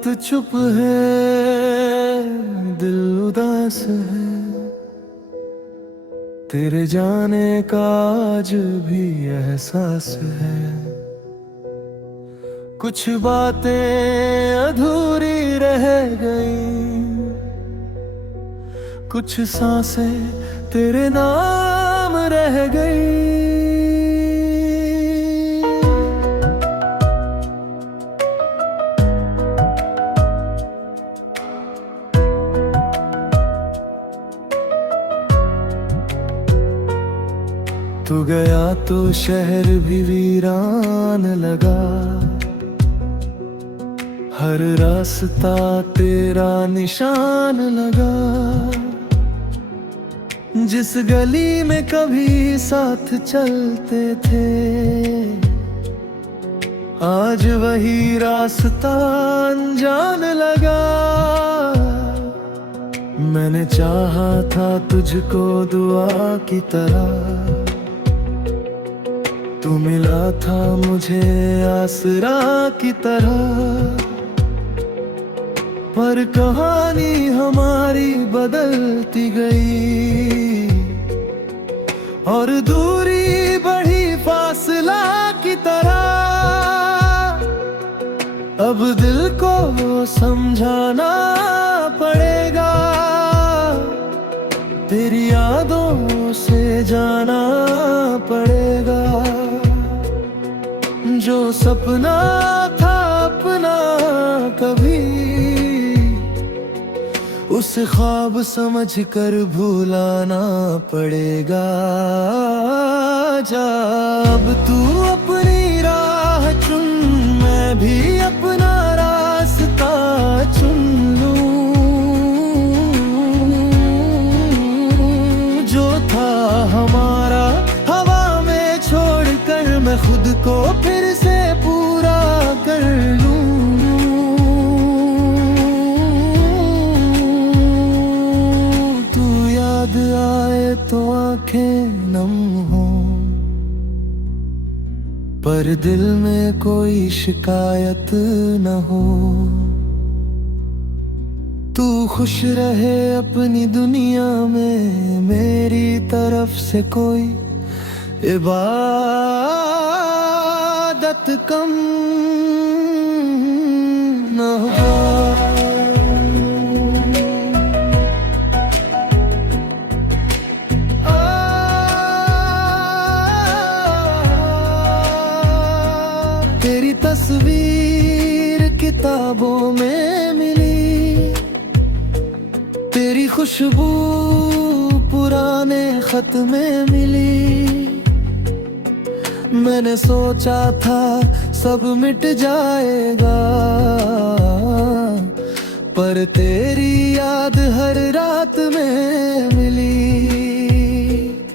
बात चुप है, दिल उदास है, तेरे जाने का आज भी एहसास है। कुछ बातें अधूरी रह गई, कुछ सांसें तेरे नाम रह गई। तू गया तो शहर भी वीरान लगा, हर रास्ता तेरा निशान लगा। जिस गली में कभी साथ चलते थे, आज वही रास्ता अनजान लगा। मैंने चाहा था तुझको दुआ की तरह, तू मिला था मुझे आसरा की तरह। पर कहानी हमारी बदलती गई, और दूरी बढ़ी फासला की तरह। अब दिल को समझाना पड़ेगा, तेरी यादों से जाना पड़ेगा। जो सपना था अपना कभी, उस ख्वाब समझ कर भुलाना पड़ेगा। जब तू अपनी राह चुन, मैं भी अपना रास्ता चुन लूं। जो था हमारा हवा में छोड़कर, मैं खुद को फिर से पूरा कर लूं। तू याद आए तो आंखें नम हो, पर दिल में कोई शिकायत न हो। तू खुश रहे अपनी दुनिया में, मेरी तरफ से कोई इबादत कम न हो। तेरी तस्वीर किताबों में मिली, तेरी खुशबू पुराने खत में मिली। मैंने सोचा था सब मिट जाएगा, पर तेरी याद हर रात में मिली।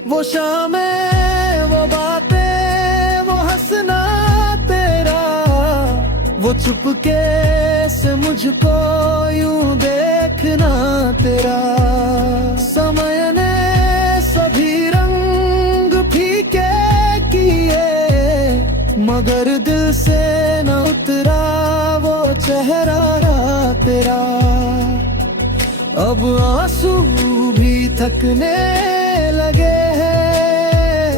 वो शामें, वो बातें, वो हंसना तेरा, वो चुपके से मुझको यूं देखना तेरा। समय ने सभी रंग फीके किए, मगर दिल से न उतरा वो चेहरा तेरा। अब आंसू भी थकने लगे हैं,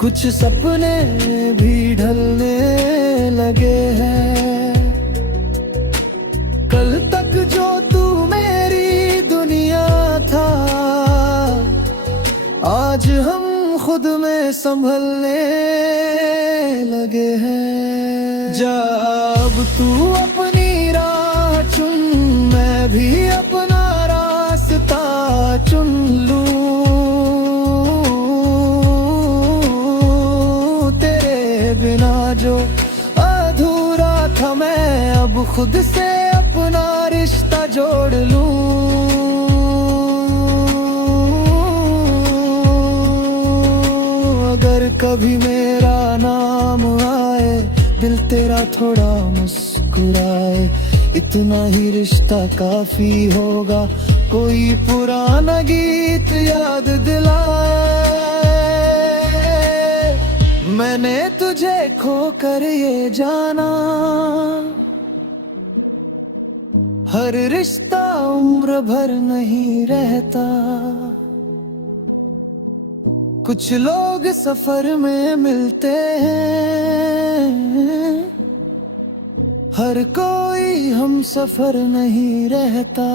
कुछ सपने भी ढलने लगे हैं। कल तक जो तू मेरी दुनिया था, आज हम खुद में संभलने लगे हैं। जब तू अपनी राह चुन, मैं भी अपना रास्ता चुन लूं। तेरे बिना जो अधूरा था, मैं अब खुद से अपना रिश्ता जोड़ लूं। अगर कभी मेरा नाम आए, दिल तेरा थोड़ा मुस्कुराए, इतना ही रिश्ता काफी होगा। कोई पुराना गीत याद दिलाए, मैंने तुझे खो कर ये जाना, हर रिश्ता उम्र भर नहीं रहता, कुछ लोग सफर में मिलते हैं, हर कोई हम सफर नहीं रहता।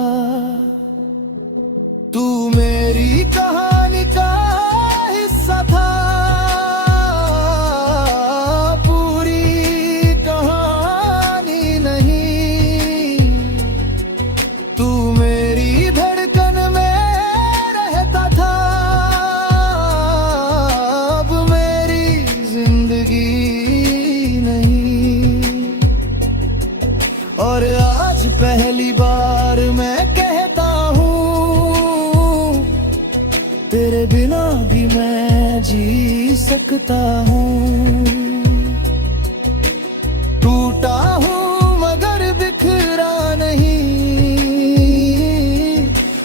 तू मेरी कहानी का हिस्सा था, पूरी कहानी नहीं। तू मेरी धड़कन में रहता था, अब मेरी जिंदगी नहीं। और आज पहली बार मैं कहता हूँ, तेरे बिना भी मैं जी सकता हूँ। टूटा हूँ मगर बिखरा नहीं,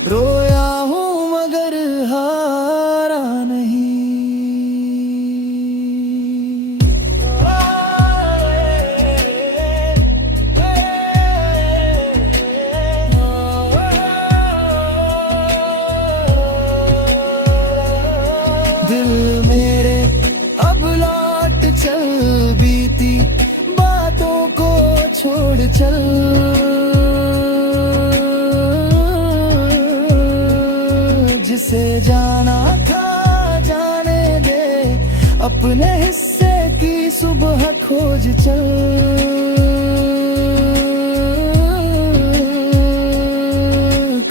रोया हूँ मगर हारा नहीं। दिल मेरे अब लौट चल, बीती बातों को छोड़ चल। जिसे जाना था जाने दे, अपने हिस्से की सुबह खोज चल।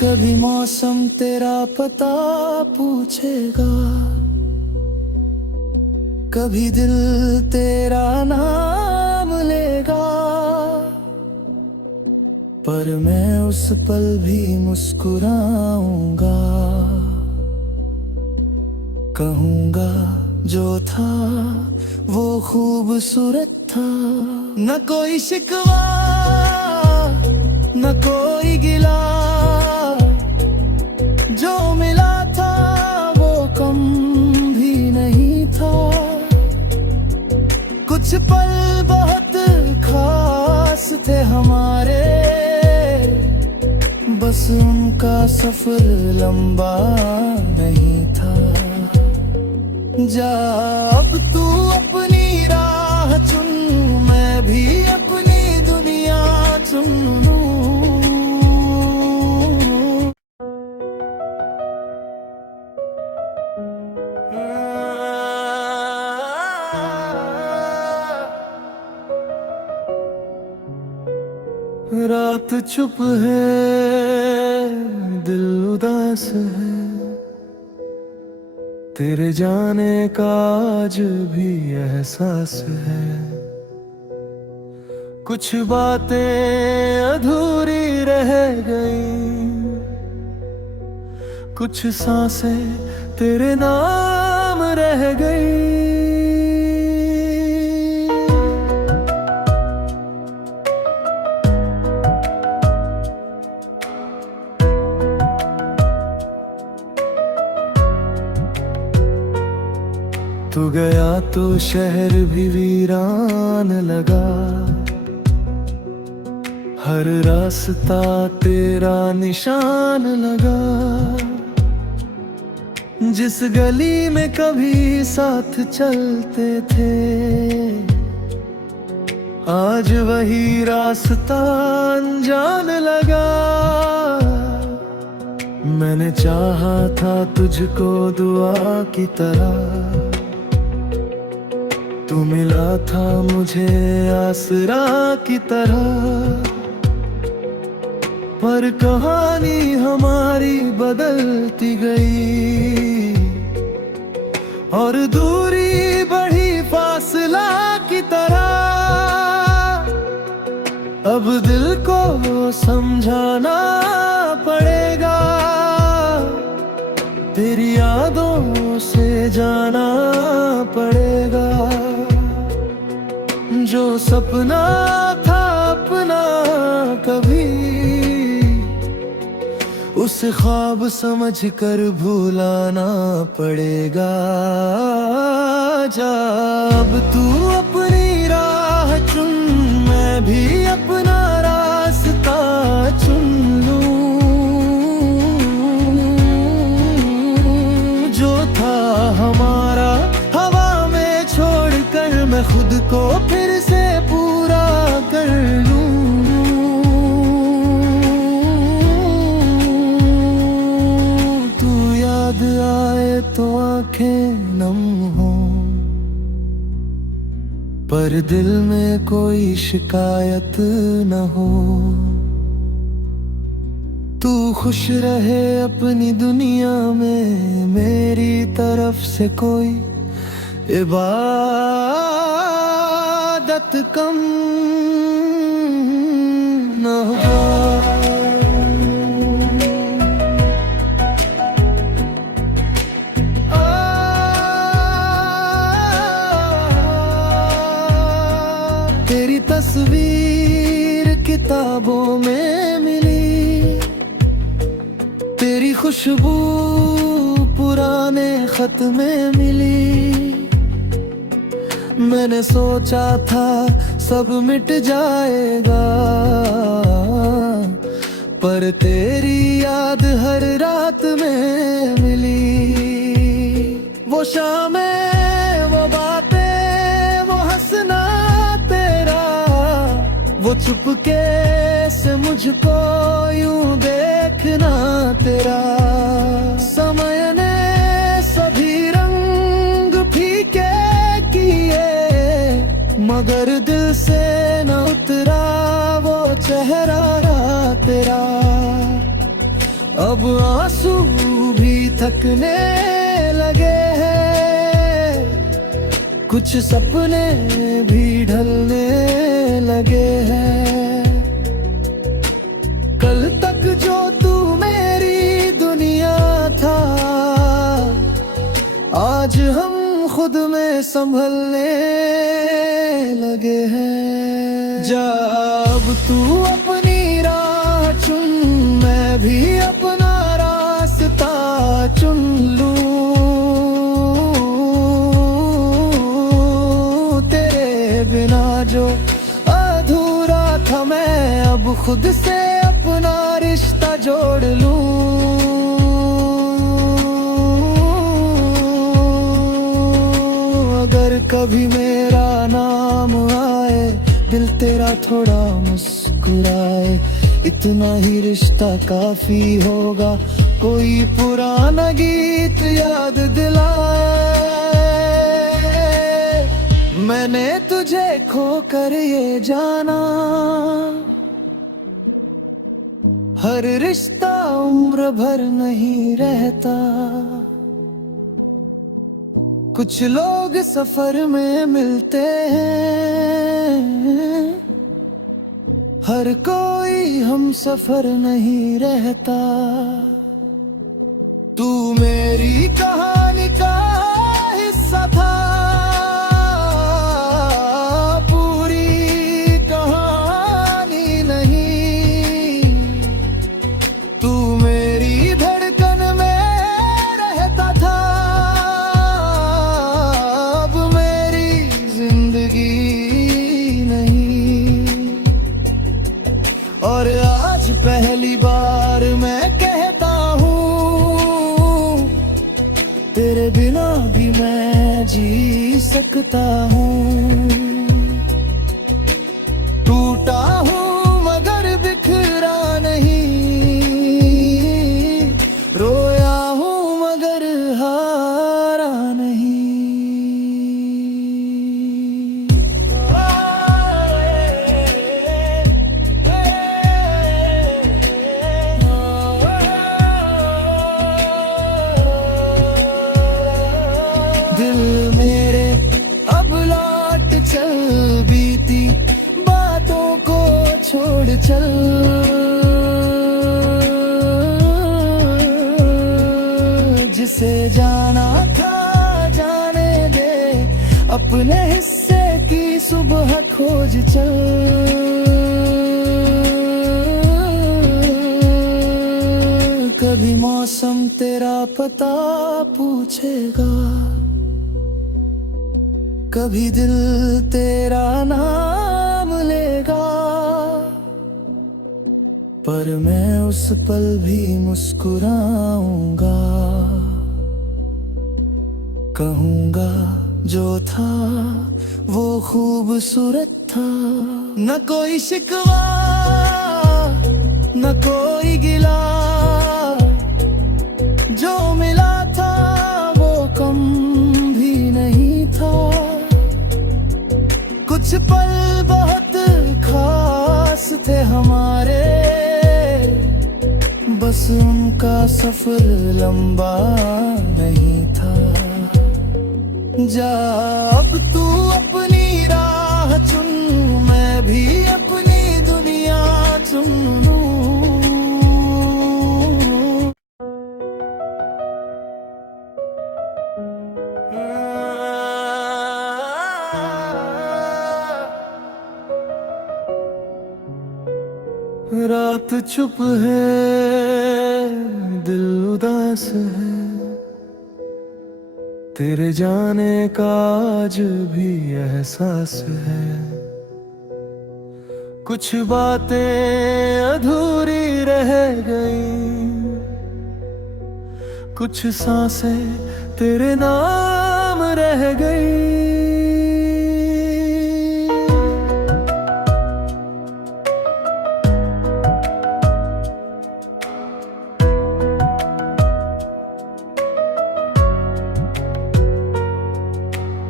कभी मौसम तेरा पता पूछेगा, कभी दिल तेरा नाम लेगा, पर मैं उस पल भी मुस्कुराऊंगा। कहूंगा जो था वो खूबसूरत था, न कोई शिकवा न कोई गिला, जो मिला था वो कम भी नहीं था। कुछ पल बहुत खास थे हमारे, बस उनका सफर लंबा नहीं था। जा अब तू अपनी राह चुन, मैं भी अपनी दुनिया चुन लूं। रात चुप है, दिल उदास है, तेरे जाने का आज भी एहसास है। कुछ बातें अधूरी रह गई, कुछ सांसें तेरे नाम रह गई। तू गया तो शहर भी वीरान लगा, हर रास्ता तेरा निशान लगा। जिस गली में कभी साथ चलते थे, आज वही रास्ता अनजान लगा। मैंने चाहा था तुझको दुआ की तरह, तू मिला था मुझे आसरा की तरह। पर कहानी हमारी बदलती गई, और दूरी बढ़ी फासला की तरह। अब दिल को समझाना पड़ेगा, तेरी यादों से जाना पड़ेगा। जो सपना था अपना कभी, उसे ख्वाब समझ कर भुलाना पड़ेगा। जा अब तू अपनी राह चुन, मैं भी अपना रास्ता चुन फिर दिल में कोई शिकायत न हो। तू खुश रहे अपनी दुनिया में, मेरी तरफ से कोई इबादत कम न हो। तेरी तस्वीर किताबों में मिली, तेरी खुशबू पुराने खत में मिली। मैंने सोचा था सब मिट जाएगा, पर तेरी याद हर रात में मिली। वो शामें, वो बातें, वो हंसना तेरा, वो चुपके से मुझको यूं देखना तेरा। समय ने सभी रंग फीके किए, मगर दिल से न उतरा वो चेहरा तेरा। अब आंसू भी थकने लगे हैं, कुछ सपने भी ढलने लगे हैं। कल तक जो तू मेरी दुनिया था, आज हम खुद में संभलने लगे हैं। जब तू अपनी राह चुन, मैं भी अपना रास्ता चुन लूं। तेरे बिना जो अधूरा था, मैं अब खुद से अपना रिश्ता जोड़ लूं। अगर कभी मेरा नाम आए, दिल तेरा थोड़ा मुस्कुराए, इतना ही रिश्ता काफी होगा। कोई पुराना गीत याद दिलाए, मैंने तुझे खो कर ये जाना। हर रिश्ता उम्र भर नहीं रहता, कुछ लोग सफर में मिलते हैं। हर कोई हम सफर नहीं रहता। तू मेरी कहानी का हिस्सा था, पूरी कहानी नहीं। तू मेरी धड़कन में रहता था, अब मेरी जिंदगी नहीं। और आज पहली बार मैं कहता हूँ, तेरे बिना भी मैं जी सकता हूँ। टूटा हूँ मगर बिखरा नहीं, रोया हूँ मगर हारा नहीं। दिल मेरे अब लौट चल, बीती बातों को छोड़ चल। जिसे जाना था जाने दे, अपने हिस्से की सुबह खोज चल। कभी मौसम तेरा पता पूछेगा, कभी दिल तेरा नाम लेगा, पर मैं उस पल भी मुस्कुराऊंगा। कहूंगा जो था वो खूबसूरत था। न कोई शिकवा न कोई गिला, जो मिला था वो कम भी नहीं था। कुछ का सफर लंबा नहीं था। जा अब तू अपनी राह चुन, मैं भी अपनी दुनिया चुन लूं। रात चुप है, दिल उदास है, तेरे जाने का आज भी एहसास है। कुछ बातें अधूरी रह गई, कुछ सांसें तेरे नाम रह गई।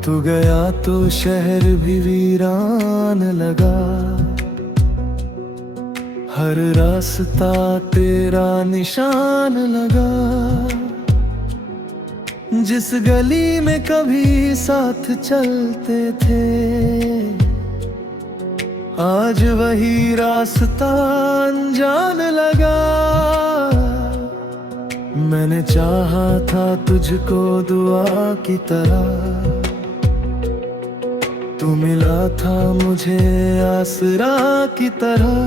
तू गया तो शहर भी वीरान लगा, हर रास्ता तेरा निशान लगा। जिस गली में कभी साथ चलते थे, आज वही रास्ता अनजान लगा। मैंने चाहा था तुझको दुआ की तरह, तू मिला था मुझे आसरा की तरह।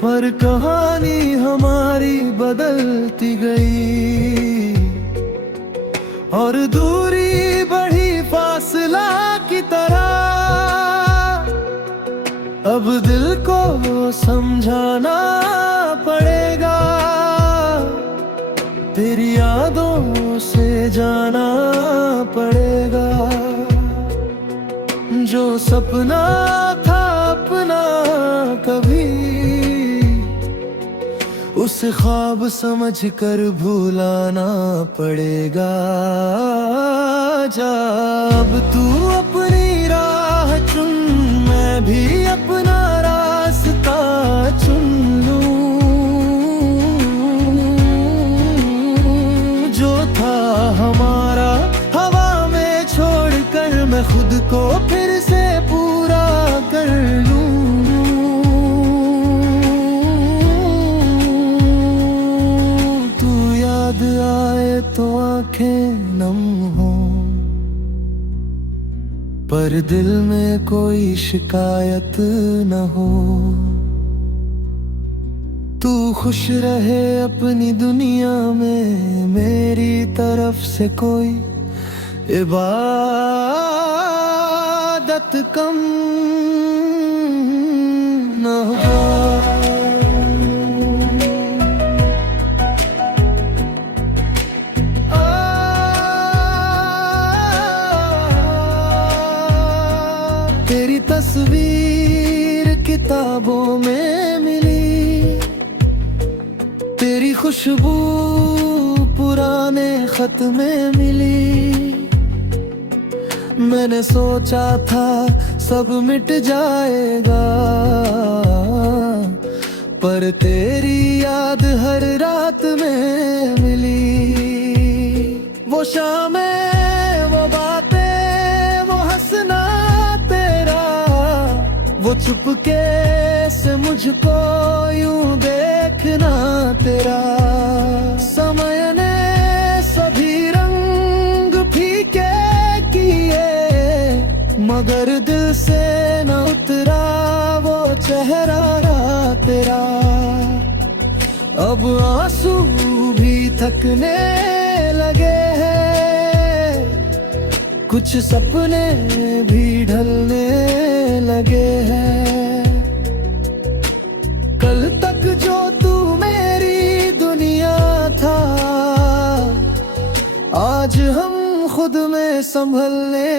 पर कहानी हमारी बदलती गई, और दूरी बढ़ी फासला की तरह। अब दिल को समझाना पड़ेगा, तेरी यादों से जाना पड़ेगा। जो सपना था अपना कभी, उसे ख्वाब समझ कर भुलाना पड़ेगा। जब तू अपनी राह चुन, मैं भी अपना रास्ता चुन लूं। जो था हमारा हवा में छोड़कर, मैं खुद को फिर से पूरा कर लूं। तू याद आए तो आंखें नम हो, पर दिल में कोई शिकायत न हो। तू खुश रहे अपनी दुनिया में, मेरी तरफ से कोई इबादत कम न हो। तेरी तस्वीर किताबों में मिली, तेरी खुशबू पुराने खत में मिली। मैंने सोचा था सब मिट जाएगा, पर तेरी याद हर रात में मिली। वो शामें, वो बातें, वो हंसना तेरा, वो चुपके से मुझको यूं देखना तेरा। समय ने सभी रंग फीके किए, मगर दिल से न उतरा वो चेहरा तेरा। अब आंसू भी थकने लगे हैं, कुछ सपने भी ढलने लगे हैं। कल तक जो तू मेरी दुनिया था, आज हम खुद में संभलने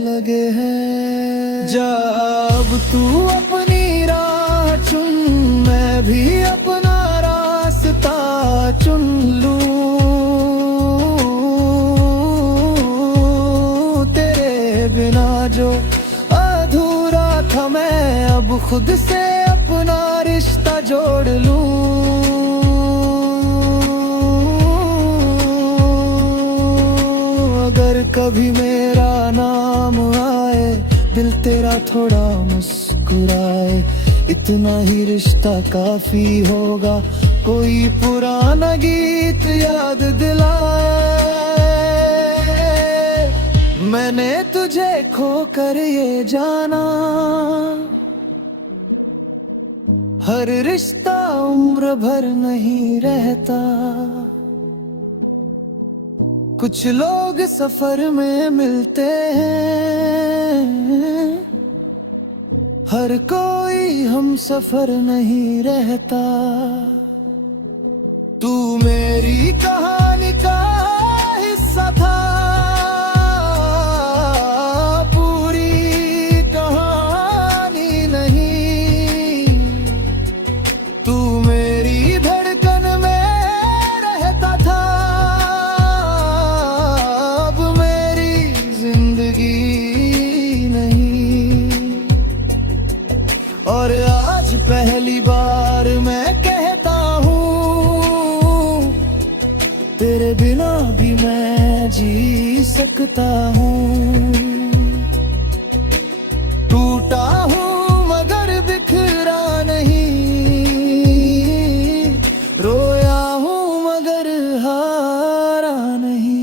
लगे हैं। जब तू अपनी राह चुन, मैं भी अपना रास्ता चुन लूं। तेरे बिना जो अधूरा था, मैं अब खुद से अपना रिश्ता जोड़ लूं। कभी मेरा नाम आए, दिल तेरा थोड़ा मुस्कुराए, इतना ही रिश्ता काफी होगा, कोई पुराना गीत याद दिलाए। मैंने तुझे खो कर ये जाना, हर रिश्ता उम्र भर नहीं रहता, कुछ लोग सफर में मिलते हैं, हर कोई हम सफर नहीं रहता। तू मेरी कहानी का हिस्सा था, पूरी कहानी नहीं। तू मेरी धड़कन में रहता था, अब मेरी जिंदगी नहीं। और आज पहली बार मैं कहता हूँ, तेरे बिना भी मैं जी सकता हूँ। टूटा हूँ मगर बिखरा नहीं, रोया हूँ मगर हारा नहीं।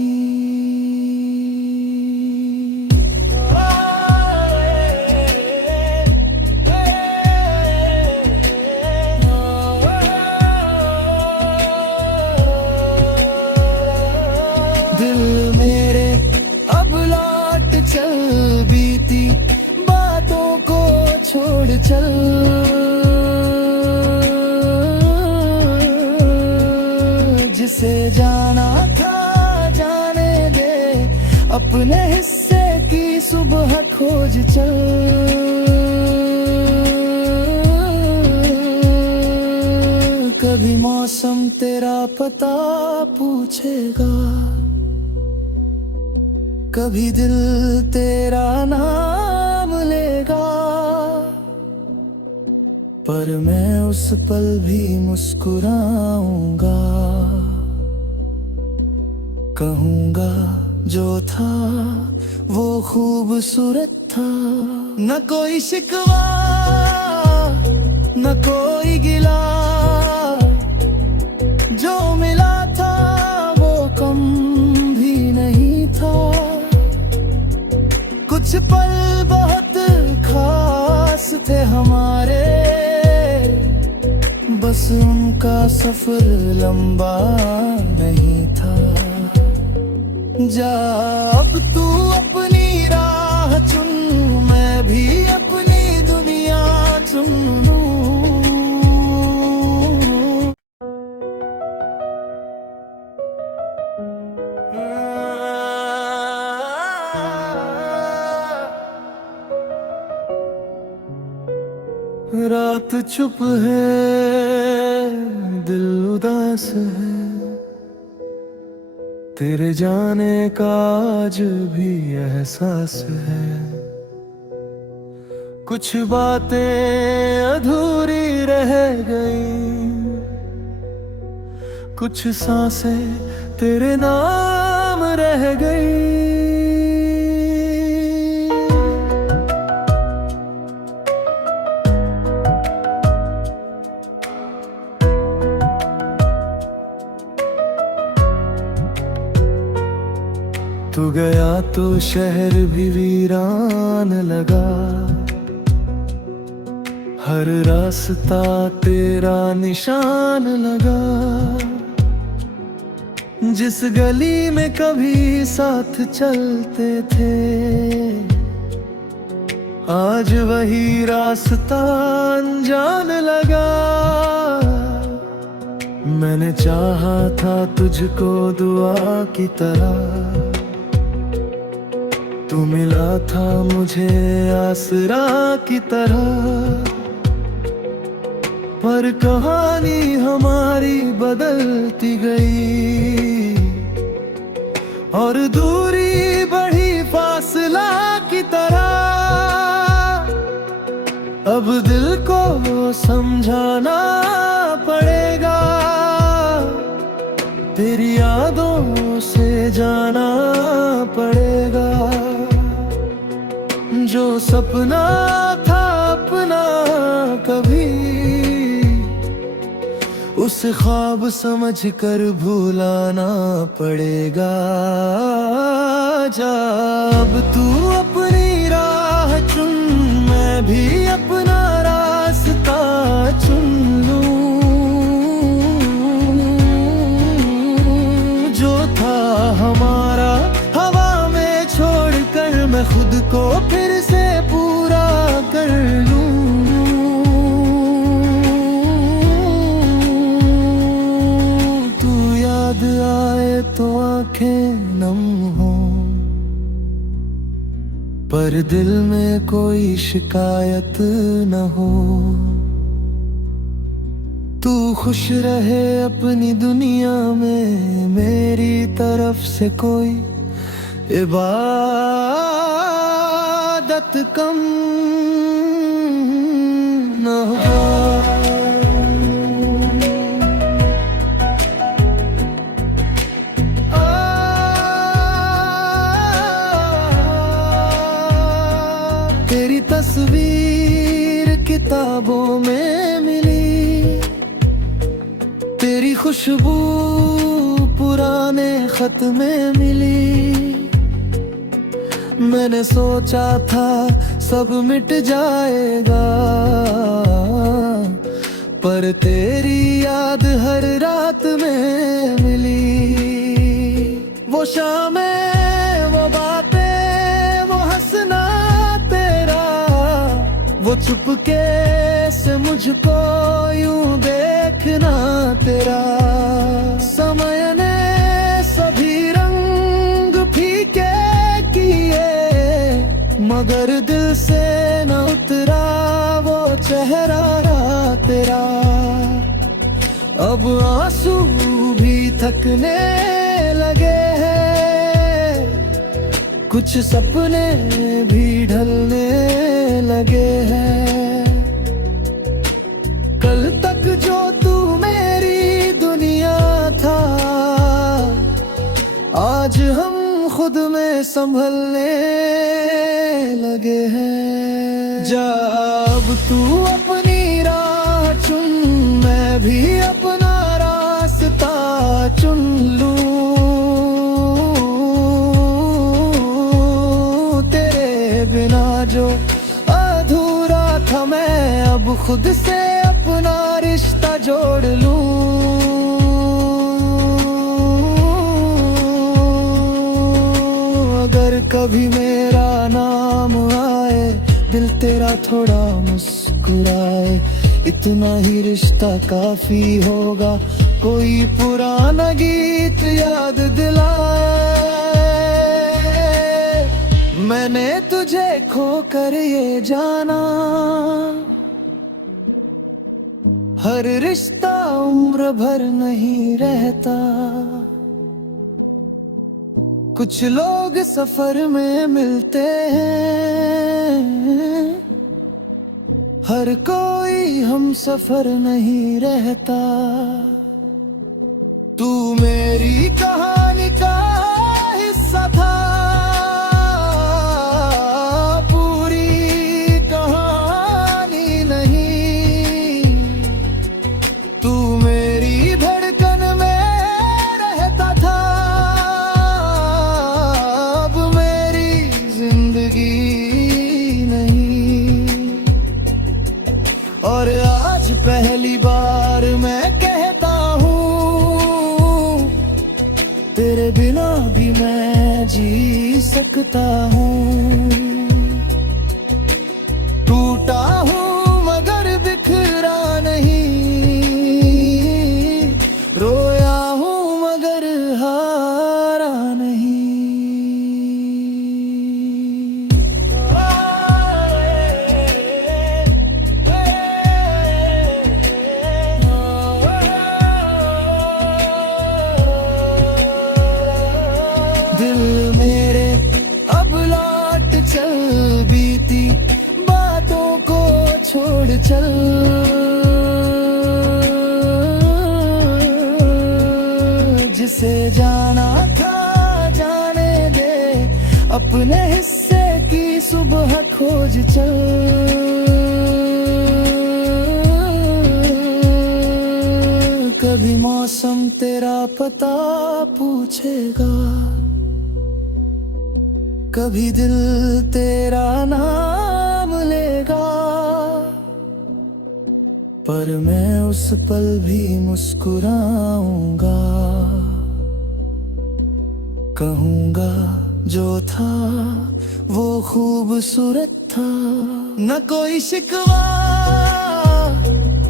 दिल मेरे अब लौट चल, बीती बातों को छोड़ चल। जिसे जाना था जाने दे, अपने हिस्से की सुबह खोज चल। कभी मौसम तेरा पता पूछेगा, कभी दिल तेरा नाम लेगा, पर मैं उस पल भी मुस्कुराऊंगा। कहूंगा जो था वो खूबसूरत था, न कोई शिकवा न कोई गिला, जो मिला था वो कम भी नहीं था। कुछ पल बहुत खास थे हमारे, बस उनका सफर लंबा नहीं था। जा अब तू अपनी राह चुन, मैं भी अपनी दुनिया चुन लूं। रात चुप है, दिल उदास है, तेरे जाने का आज भी एहसास है। कुछ बातें अधूरी रह गई, कुछ सांसें तेरे नाम रह गई। तू गया तो शहर भी वीरान लगा, हर रास्ता तेरा निशान लगा। जिस गली में कभी साथ चलते थे, आज वही रास्ता अनजान लगा। मैंने चाहा था तुझको दुआ की तरह, तू मिला था मुझे आसरा की तरह। पर कहानी हमारी बदलती गई, और दूरी बढ़ी फासला की तरह। अब दिल को समझाना पड़ेगा, तेरी यादों से जाना पड़ेगा। सपना था अपना कभी, उस ख्वाब समझ कर भुलाना पड़ेगा। जब तू अपनी राह चुन, मैं भी अपना रास्ता चुन लूं। जो था हमारा हवा में छोड़कर, मैं खुद को फिर से पूरा कर लूं। याद आए तो आंखें नम हो, पर दिल में कोई शिकायत न हो। तू खुश रहे अपनी दुनिया में, मेरी तरफ से कोई इबादत कम न हो। तेरी तस्वीर किताबों में मिली, तेरी खुशबू पुराने खत में मिली। मैंने सोचा था सब मिट जाएगा, पर तेरी याद हर रात में मिली। वो शामें, वो बातें, वो हंसना तेरा, वो चुपके से मुझको यूं देखना तेरा। समय ने सभी रंग फीके किए, मगर दिल से न उतरा वो चेहरा तेरा। अब आंसू भी थकने लगे हैं, कुछ सपने भी ढलने लगे हैं। कल तक जो तू मेरी दुनिया था, आज हम खुद में संभलने लगे हैं। जब तू अपनी राह चुन, मैं भी अपना रास्ता चुन लूं। तेरे बिना जो अधूरा था, मैं अब खुद से अपना रिश्ता जोड़ लूं। अगर कभी मेरा नाम आए, दिल तेरा थोड़ा मुस्कुराए, इतना ही रिश्ता काफी होगा। कोई पुराना गीत याद दिलाए, मैंने तुझे खो कर ये जाना। हर रिश्ता उम्र भर नहीं रहता, कुछ लोग सफर में मिलते हैं। हर कोई हम सफर नहीं रहता। तू मेरी कहानी का हिस्सा था, पूरी कहानी नहीं। तू मेरी धड़कन में रहता था, अब मेरी जिंदगी नहीं। और आज पहली बार मैं कहता हूँ, तेरे बिना भी मैं जी सकता हूँ। टूटा हूँ मगर बिखरा नहीं, रोया हूँ मगर हारा नहीं। दिल मेरे अब लौट चल, बीती बातों को छोड़ चल। जिसे जाना था जाने दे, अपने हिस्से की सुबह खोज चल। कभी मौसम तेरा पता पूछेगा, कभी दिल तेरा नाम लेगा, पर मैं उस पल भी मुस्कुराऊंगा। कहूंगा जो था वो खूबसूरत था। न कोई शिकवा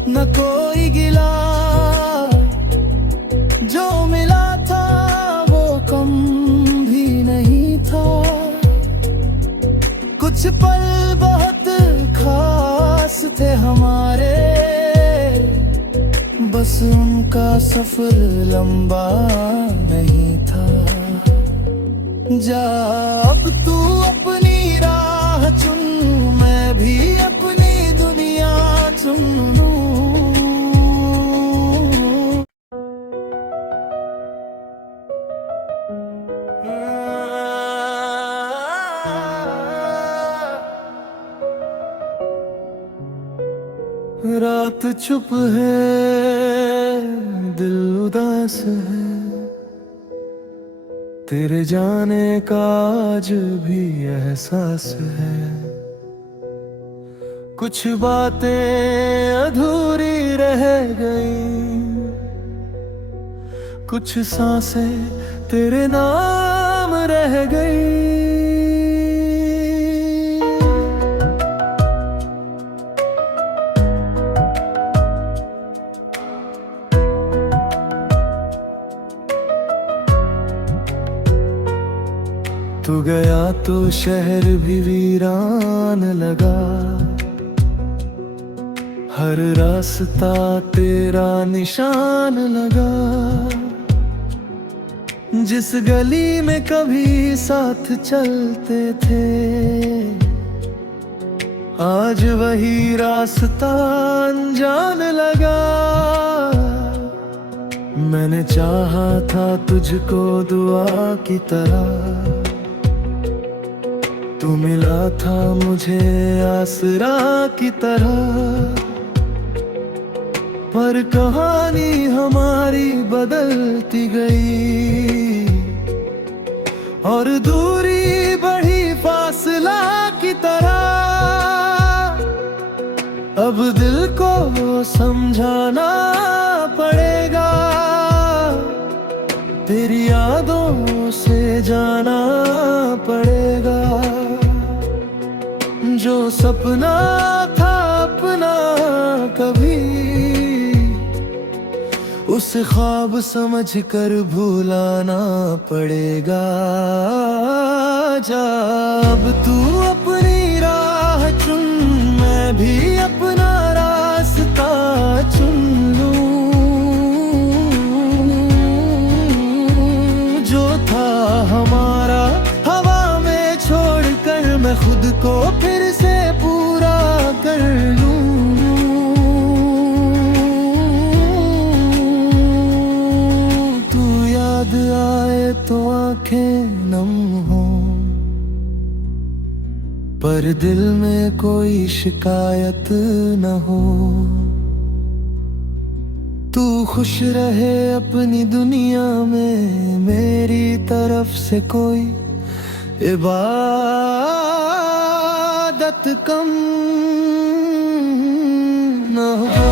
न कोई गिला, जो मिला था वो कम भी नहीं था। कुछ पल बहुत खास थे हमारे, बस उनका सफर लंबा नहीं था। जा अब तू अपनी राह चुन, मैं भी अपनी दुनिया चुन लूं। रात चुप है, दिल उदास है, तेरे जाने का आज भी एहसास है। कुछ बातें अधूरी रह गई, कुछ सांसें तेरे नाम रह गई। तू गया तो शहर भी वीरान लगा, हर रास्ता तेरा निशान लगा। जिस गली में कभी साथ चलते थे, आज वही रास्ता अनजान लगा। मैंने चाहा था तुझको दुआ की तरह, तू मिला था मुझे आसरा की तरह। पर कहानी हमारी बदलती गई, और दूरी बढ़ी फासला की तरह। अब दिल को समझाना पड़ेगा, तेरी यादों से जाना पड़ेगा। जो सपना था अपना कभी, उसे ख्वाब समझ कर भुलाना पड़ेगा। जब तू अपनी राह चुन, मैं भी अपना रास्ता चुन लूं। जो था हमारा हवा में छोड़कर, मैं खुद को फिर से पूरा कर लूं। तू याद आए तो आंखें नम हो, पर दिल में कोई शिकायत न हो। तू खुश रहे अपनी दुनिया में, मेरी तरफ से कोई इबादत कम न हो।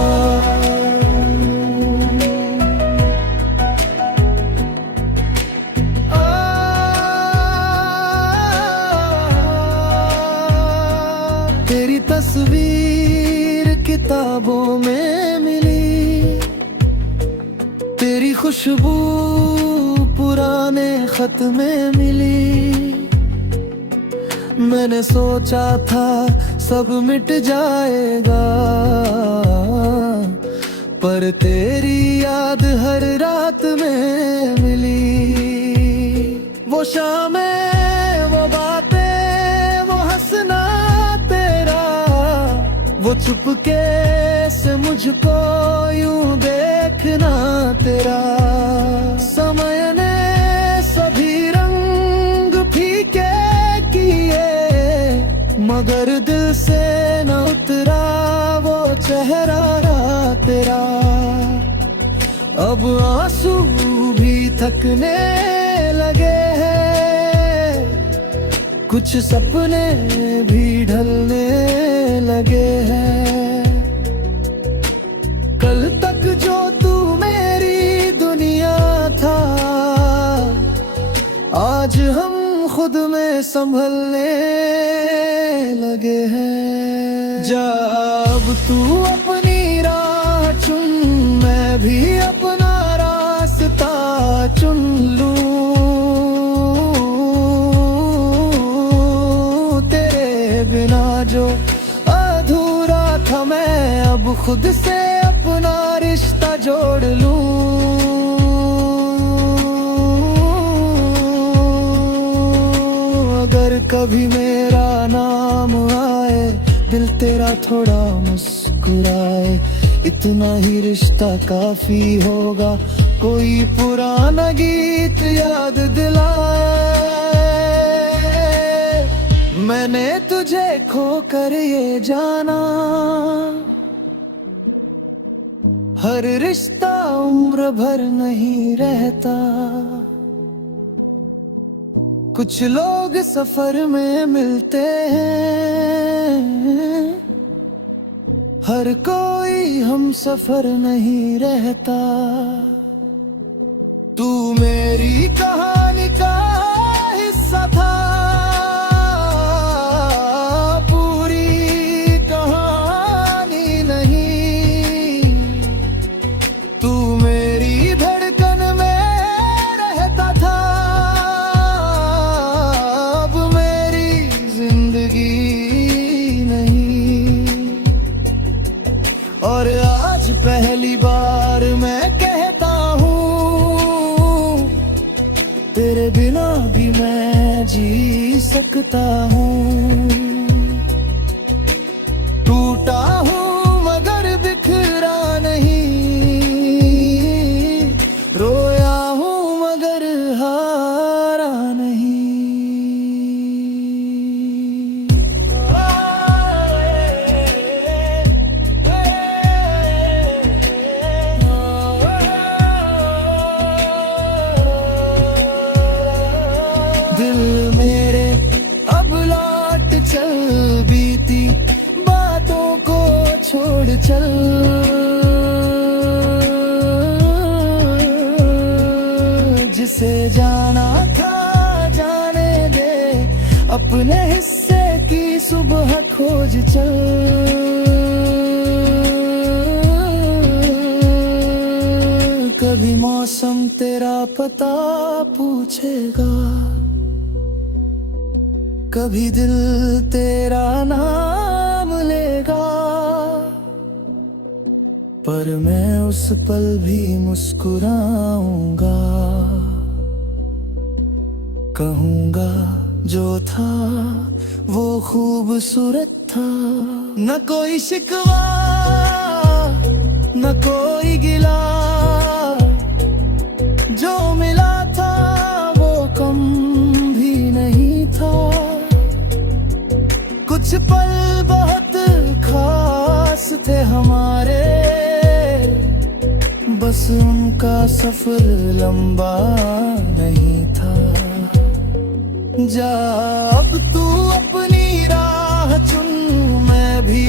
तेरी तस्वीर किताबों में मिली, तेरी खुशबू पुराने खत में मिली। मैंने सोचा था सब मिट जाएगा, पर तेरी याद हर रात में मिली। वो शामें, वो बातें, वो हंसना तेरा, वो चुपके से मुझको यूं देखना तेरा। समय ने सभी रंग फीके किए, अब आंसू भी थकने लगे हैं, कुछ सपने भी ढलने लगे हैं। कल तक जो तू मेरी दुनिया था, आज हम खुद में संभलने लगे हैं। जब तू अपनी राह चुन, मैं भी अपना रास्ता चुन लूं। तेरे बिना जो अधूरा था, मैं अब खुद से अपना रिश्ता जोड़ लूं। अगर कभी मेरा नाम आए, दिल तेरा थोड़ा मुस्कुराए, इतना ही रिश्ता काफी होगा। कोई पुराना गीत याद दिलाए, मैंने तुझे खो कर ये जाना, हर रिश्ता उम्र भर नहीं रहता। कुछ लोग सफर में मिलते हैं, हर कोई हम सफर नहीं रहता। तू मेरी कहानी का हिस्सा था, पूरी कहानी नहीं। तू मेरी धड़कन में रहता था, अब मेरी जिंदगी नहीं। और आज पहली बार मैं कहता हूँ, तेरे बिना भी मैं जी सकता हूँ। टूटा हूँ मगर बिखरा नहीं, रोया हूँ मगर हारा नहीं। दिल मेरे अब लौट चल, बीती बातों को छोड़ चल। जिसे जाना था जाने दे, अपने हिस्से की सुबह खोज चल। कभी मौसम तेरा पता पूछेगा, कभी दिल तेरा नाम लेगा, पर मैं उस पल भी मुस्कुराऊंगा। कहूंगा जो था वो खूबसूरत था। न कोई शिकवा न कोई गिला, जो मिला था वो कम भी नहीं था। कुछ पल बहुत खास थे हमारे, बस उनका सफर लंबा नहीं था। जा अब तू अपनी राह चुन, मैं भी